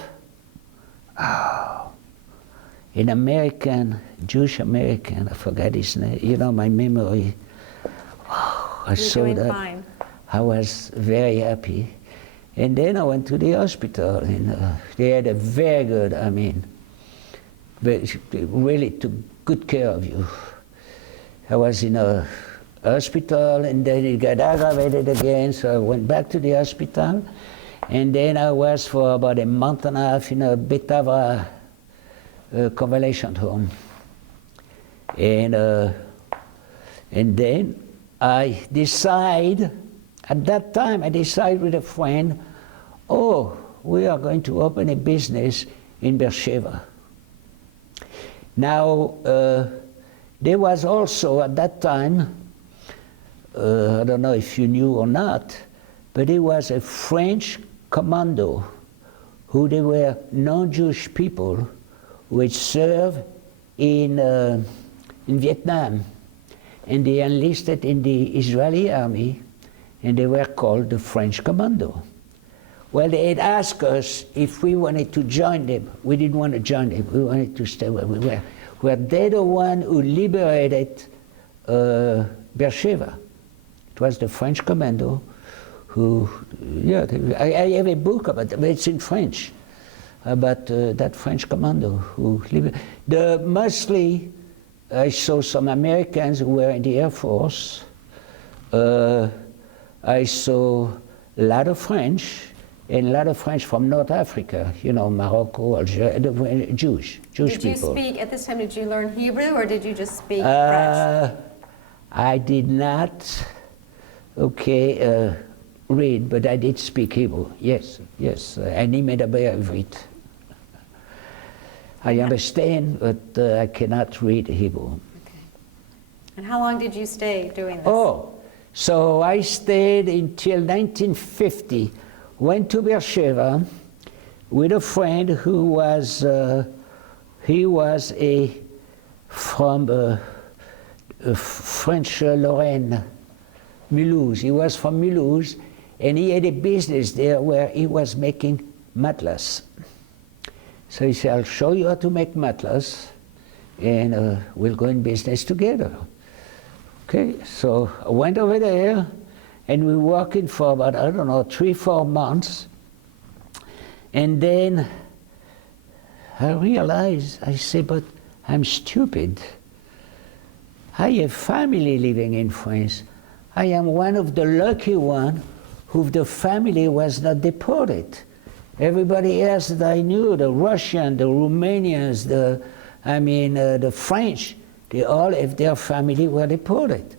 an American, Jewish American, I forgot his name, you know, my memory. I You're saw doing that. fine. I was very happy. And then I went to the hospital, and they had a very good, I mean, they really took good care of you. I was in a hospital, and then it got aggravated again, so I went back to the hospital. And then I was for about a month and a half in a Betavra convalescent home. And then I decide, at that time I decide with a friend, oh, we are going to open a business in Beersheba. Now, there was also at that time, I don't know if you knew or not, but there was a French commando who they were non-Jewish people which served in Vietnam. And they enlisted in the Israeli army, and they were called the French commando. Well, they had asked us if we wanted to join them. We didn't want to join them. We wanted to stay where we were. Were they the one who liberated Beersheba? It was the French commando who, yeah, I have a book about it, but it's in French, about that French commando who liberated. Mostly, I saw some Americans who were in the Air Force. I saw a lot of French, and a lot of French from North Africa, you know, Morocco, Algeria, Jewish people. Did you speak, at this time, did you learn Hebrew, or did you just speak French? I did not, read, but I did speak Hebrew, yes. אני מדבר עברית. I understand, but I cannot read Hebrew. Okay. And how long did you stay doing this? Oh, so I stayed until 1950. Went to Beersheba with a friend who was, he was from French Lorraine, Mulhouse. He was from Mulhouse, and he had a business there where he was making matelas. So he said, I'll show you how to make matelas, and we'll go in business together. Okay, so I went over there, and we were working for about, I don't know, 3-4 months. And then I realized, I said, but I'm stupid. I have family living in France. I am one of the lucky ones who the family was not deported. Everybody else that I knew, the Russians, the Romanians, the French, they all, if their family were deported.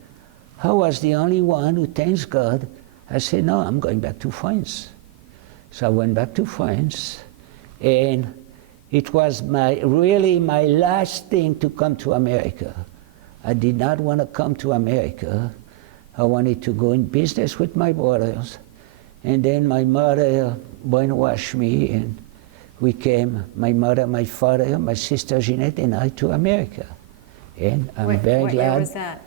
I was the only one who, thanks God, I said, no, I'm going back to France. So I went back to France, and it was really my last thing to come to America. I did not want to come to America. I wanted to go in business with my brothers. And then my mother brainwashed me, and we came, my mother, my father, my sister Jeanette, and I, to America. And I'm very glad. Where was that?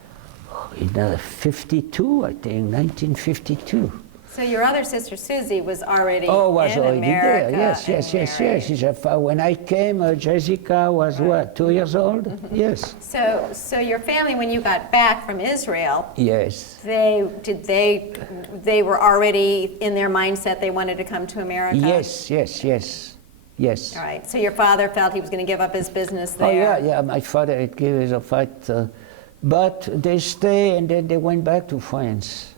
In 52, I think, 1952. So your other sister Susie was already Was in already America. there. Yes, and yes, yes, married. yes. She said, when I came, Jessica was what, 2 years old? Yes. So your family, when you got back from Israel, Yes. they were already in their mindset they wanted to come to America? Yes, yes, yes, yes. All right. So your father felt he was going to give up his business there. Oh yeah. My father had given us a fight, but they stayed and then they went back to France.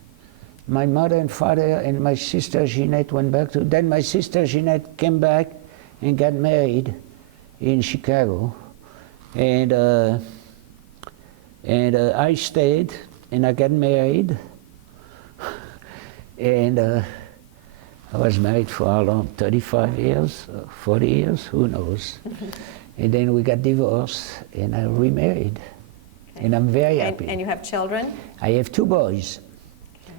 My mother and father and my sister Jeanette went back to. Then my sister Jeanette came back and got married in Chicago, and I stayed and I got married, and I was married for how long? 35 years, 40 years, who knows? And then we got divorced and I remarried. Okay. And I'm very happy. And you have children? I have 2 boys.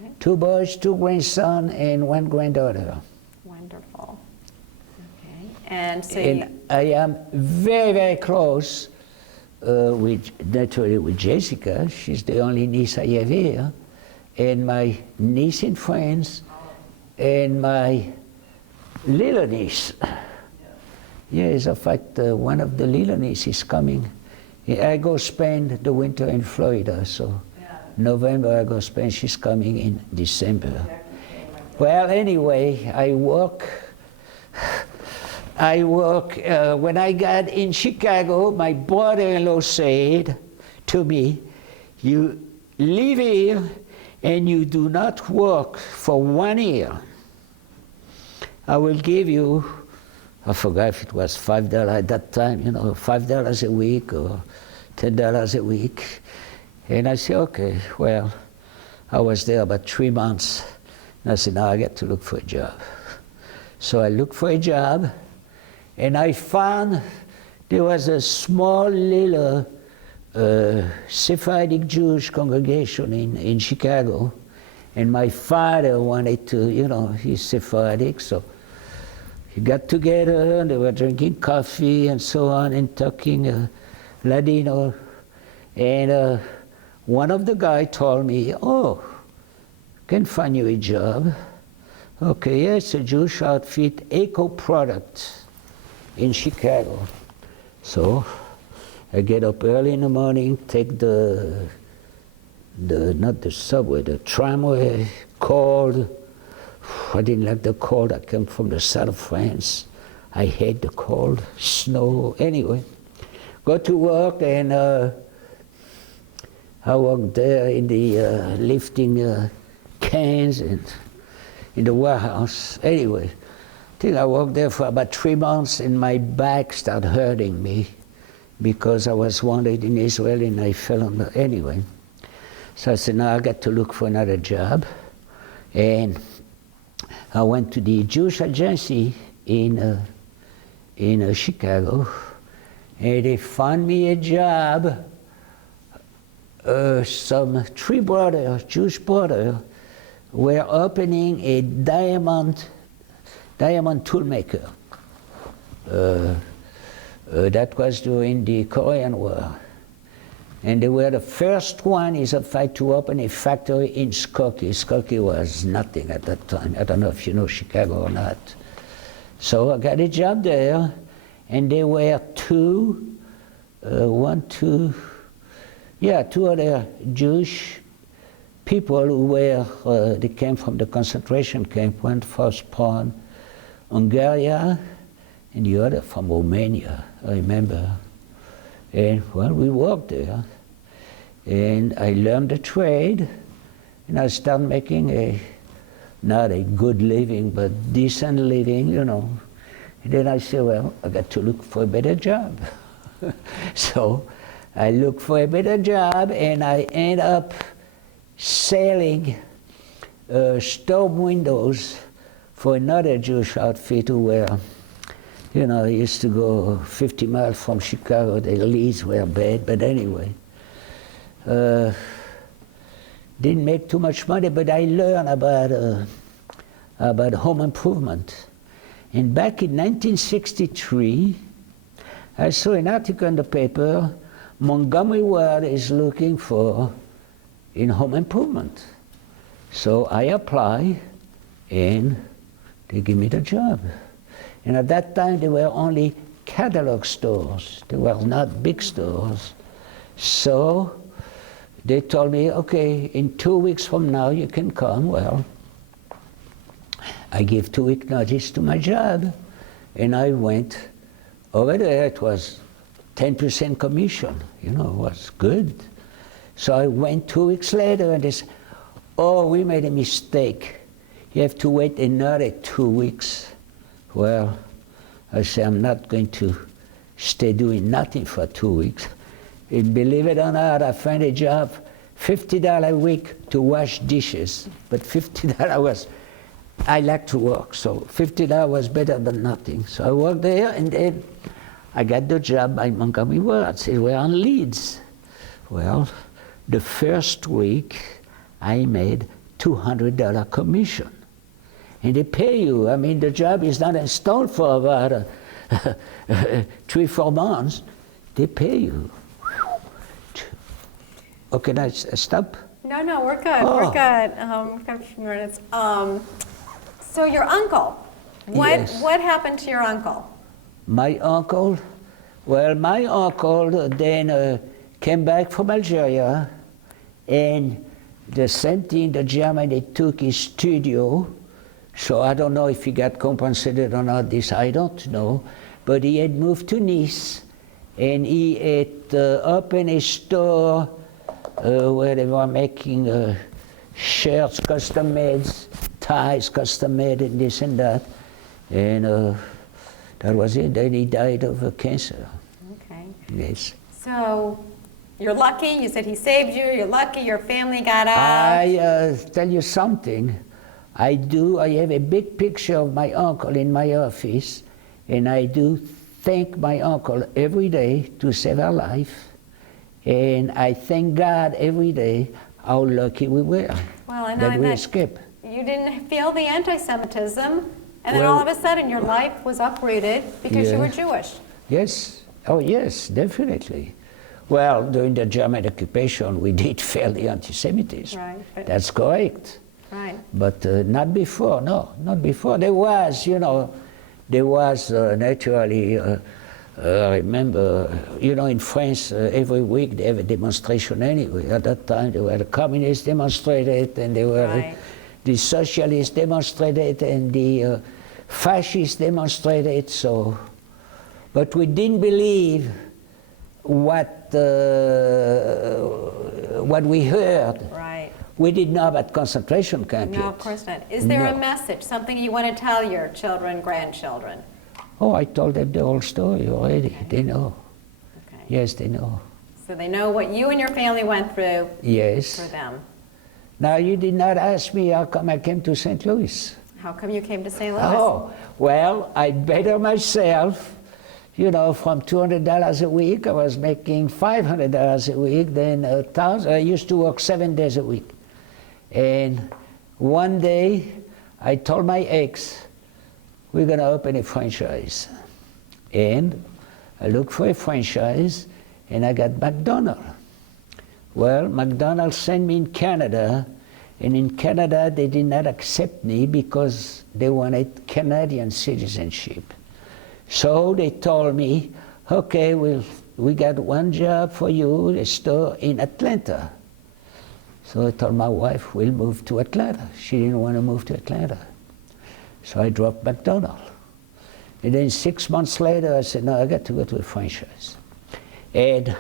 Okay. 2 boys, 2 grandsons, and 1 granddaughter. Wonderful. Okay. And so And I am very, very close naturally with Jessica. She's the only niece I have here. And my niece in France, and my little niece. Yes, in fact, one of the little nieces is coming. I go spend the winter in Florida, so November I go spend, she's coming in December. Well, anyway, I work, when I got in Chicago, my brother-in-law said to me, you live here and you do not work for 1 year. I will give you, I forgot if it was $5 at that time, $5 a week or $10 a week. And I said, okay, well, I was there about 3 months. And I said, now I got to look for a job. So I looked for a job, and I found there was a small little Sephardic Jewish congregation in Chicago. And my father wanted to, he's Sephardic, so he got together, and they were drinking coffee and so on, and talking Ladino. And one of the guys told me, oh, can find you a job. Okay, yes, a Jewish outfit, Eco Products in Chicago. So I get up early in the morning, take not the subway, the tramway, cold. I didn't like the cold. I came from the south of France. I hate the cold, snow. Anyway, go to work, and I worked there in the lifting cans and in the warehouse. Anyway, I think I worked there for about 3 months, and my back started hurting me because I was wanted in Israel and I fell on the, anyway. So I said, now I got to look for another job. And I went to the Jewish agency in Chicago, and they found me a job. Some 3 brothers, Jewish brothers, were opening a diamond toolmaker. That was during the Korean War. And they were the first one, in fact, to open a factory in Skokie. Skokie was nothing at that time. I don't know if you know Chicago or not. So I got a job there, and there were 2 other Jewish people who were, they came from the concentration camp. One from Hungary, and the other from Romania, I remember. And well, we worked there, and I learned the trade, and I started making not a good living, but decent living, And then I said, well, I got to look for a better job. So I looked for a better job, and I ended up selling storm windows for another Jewish outfit who were, I used to go 50 miles from Chicago. The leads were bad, but anyway. Didn't make too much money, but I learned about home improvement. And back in 1963, I saw an article in the paper, Montgomery Ward is looking for in home improvement. So I applied and they give me the job. And at that time, there were only catalog stores. There were not big stores. So they told me, okay, in 2 weeks from now, you can come. Well, I gave 2-week notice to my job, and I went over there. It was 10% commission, you know, it was good. So I went 2 weeks later, and they said, oh, we made a mistake. You have to wait another 2 weeks. Well, I said, I'm not going to stay doing nothing for 2 weeks. And believe it or not, I found a job, $50 a week to wash dishes. But $50 was, I like to work, so $50 was better than nothing. So I worked there, and then I got the job by Montgomery Ward. They were on Leeds. Well, the first week, I made $200 commission. And they pay you. I mean, the job is not installed for about 3-4 months. They pay you. Okay, now stop? No, we're good. Oh. We're good. We've got a few minutes. So your uncle, Yes. what happened to your uncle? My uncle, well, my uncle then came back from Algeria, and the same thing, the German, they took his studio. So I don't know if he got compensated or not, this I don't know. But he had moved to Nice, and he had opened a store where they were making shirts, custom made, ties, custom made, and this and that. And that was it. Then he died of cancer. Okay. Yes. So you're lucky. You said he saved you. You're lucky. Your family got out. I tell you something. I have a big picture of my uncle in my office, and I do thank my uncle every day to save our life. And I thank God every day how lucky we were Well, I know that we that escaped. you didn't feel the anti-Semitism, and then Well- all of a sudden your life was uprooted because you Yeah. were Jewish. Yes, oh yes, definitely. Well, during the German occupation, we did feel the anti-Semitism. Right, but- That's correct. Right. But not before, no, not before. There was naturally, I remember, in France, every week they have a demonstration anyway. At that time, there were the communists demonstrated, and there were Right. the socialists demonstrated, and the fascists demonstrated, so. But we didn't believe what we heard. Right. We didn't know about concentration camp No, yet. of course not. Is there No. a message, something you want to tell your children, grandchildren? Oh, I told them the whole story already. They know. Okay. Yes, they know. So they know what you and your family went through Yes. for them. Now, you did not ask me how come I came to St. Louis. How come you came to St. Louis? Oh, well, I better myself. From $200 a week, I was making $500 a week. Then I used to work 7 days a week. And one day, I told my ex, we're going to open a franchise. And I looked for a franchise, and I got McDonald's. Well, McDonald's sent me in Canada, and in Canada, they did not accept me because they wanted Canadian citizenship. So they told me, okay, we got one job for you, a store in Atlanta. So I told my wife, we'll move to Atlanta. She didn't want to move to Atlanta. So I dropped McDonald's. And then 6 months later, I said, no, I got to go to a franchise. And it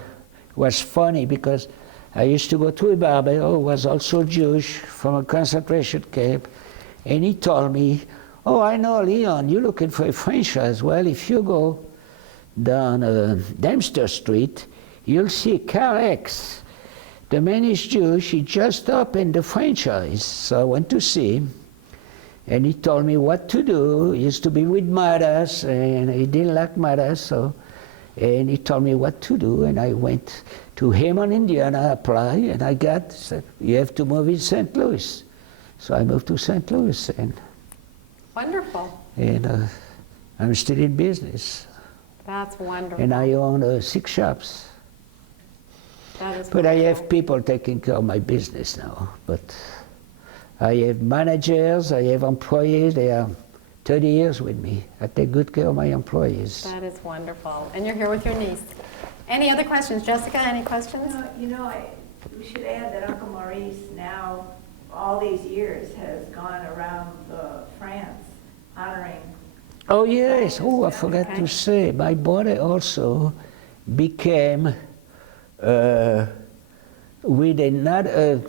was funny because I used to go to a barber who was also Jewish from a concentration camp. And he told me, oh, I know, Leon, you're looking for a franchise. Well, if you go down Dempster Street, you'll see Car X. The man is Jewish, he just opened the franchise. So I went to see him, and he told me what to do. He used to be with Madas, and he didn't like Madas, and he told me what to do, and I went to Hammond, Indiana, applied, and I said, you have to move in St. Louis. So I moved to St. Louis, and Wonderful. I'm still in business. That's wonderful. And I own 6 shops. That is But I wonderful. have people taking care of my business now. But I have managers, I have employees, they are 30 years with me. I take good care of my employees. That is wonderful. And you're here with your niece. Any other questions? Jessica, any questions? We should add that Uncle Maurice now, all these years, has gone around France honoring. Oh yes, oh I forgot to say, my brother also became with another,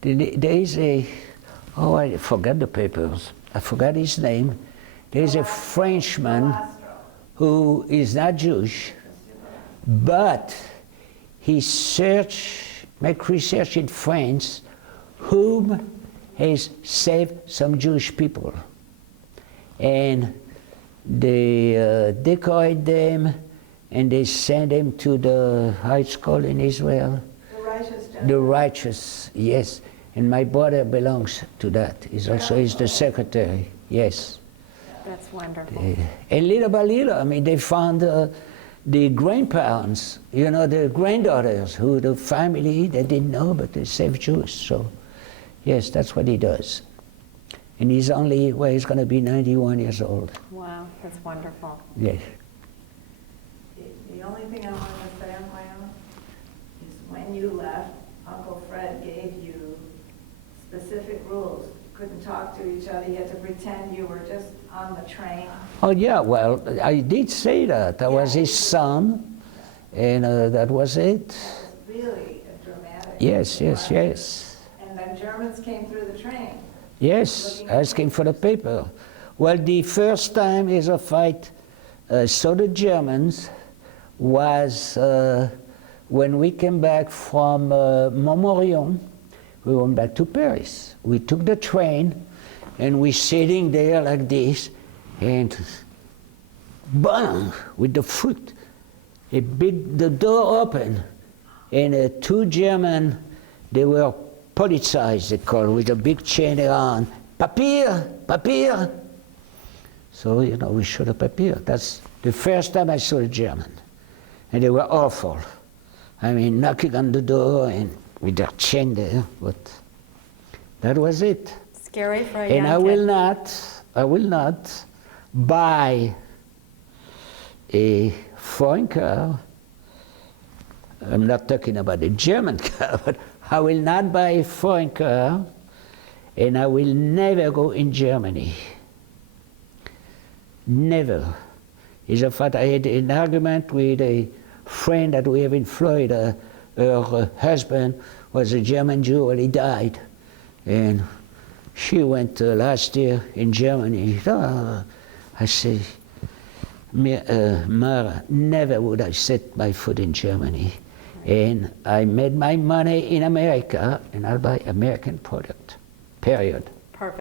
there is a, oh I forgot the papers, I forgot his name. There's a Frenchman who is not Jewish, but he make research in France whom has saved some Jewish people. And they decorate them and they send them to the, how it's called in Israel? The righteous, yes. And my brother belongs to that. He's the secretary, yes. That's wonderful. And little by little, I mean, they found the grandparents, the granddaughters, who the family, they didn't know, but they saved Jews. So, yes, that's what he does. And he's he's going to be 91 years old. Wow, that's wonderful. Yes. The only thing I want to say on my own is when you left, Uncle Fred gave you specific rules. Couldn't talk to each other. You had to pretend you were just on the train. Oh yeah, well, I did say that. I was his son, and that was it. That was really a dramatic. Yes, yes, yes. And then Germans came through the train. Yes, asking for the paper. Well, the first time is a fight saw the Germans was when we came back from Montmorillon. We went back to Paris. We took the train, and we sitting there like this, and bang, with the foot, the door open, and two German, they were Polizei, they call, with a big chain around. Papier, papier. So, we showed a papier. That's the first time I saw a German. And they were awful. I mean, knocking on the door and with their chain there, but that was it. Scary for a young And I will not buy a foreign car. I'm not talking about a German car, but I will not buy a foreign car, and I will never go in Germany. Never. As a fact, I had an argument with a friend that we have in Florida. Her husband was a German Jew, and he died. And she went last year in Germany. I said, Mara, never would I set my foot in Germany. And I made my money in America, and I'll buy American product, period.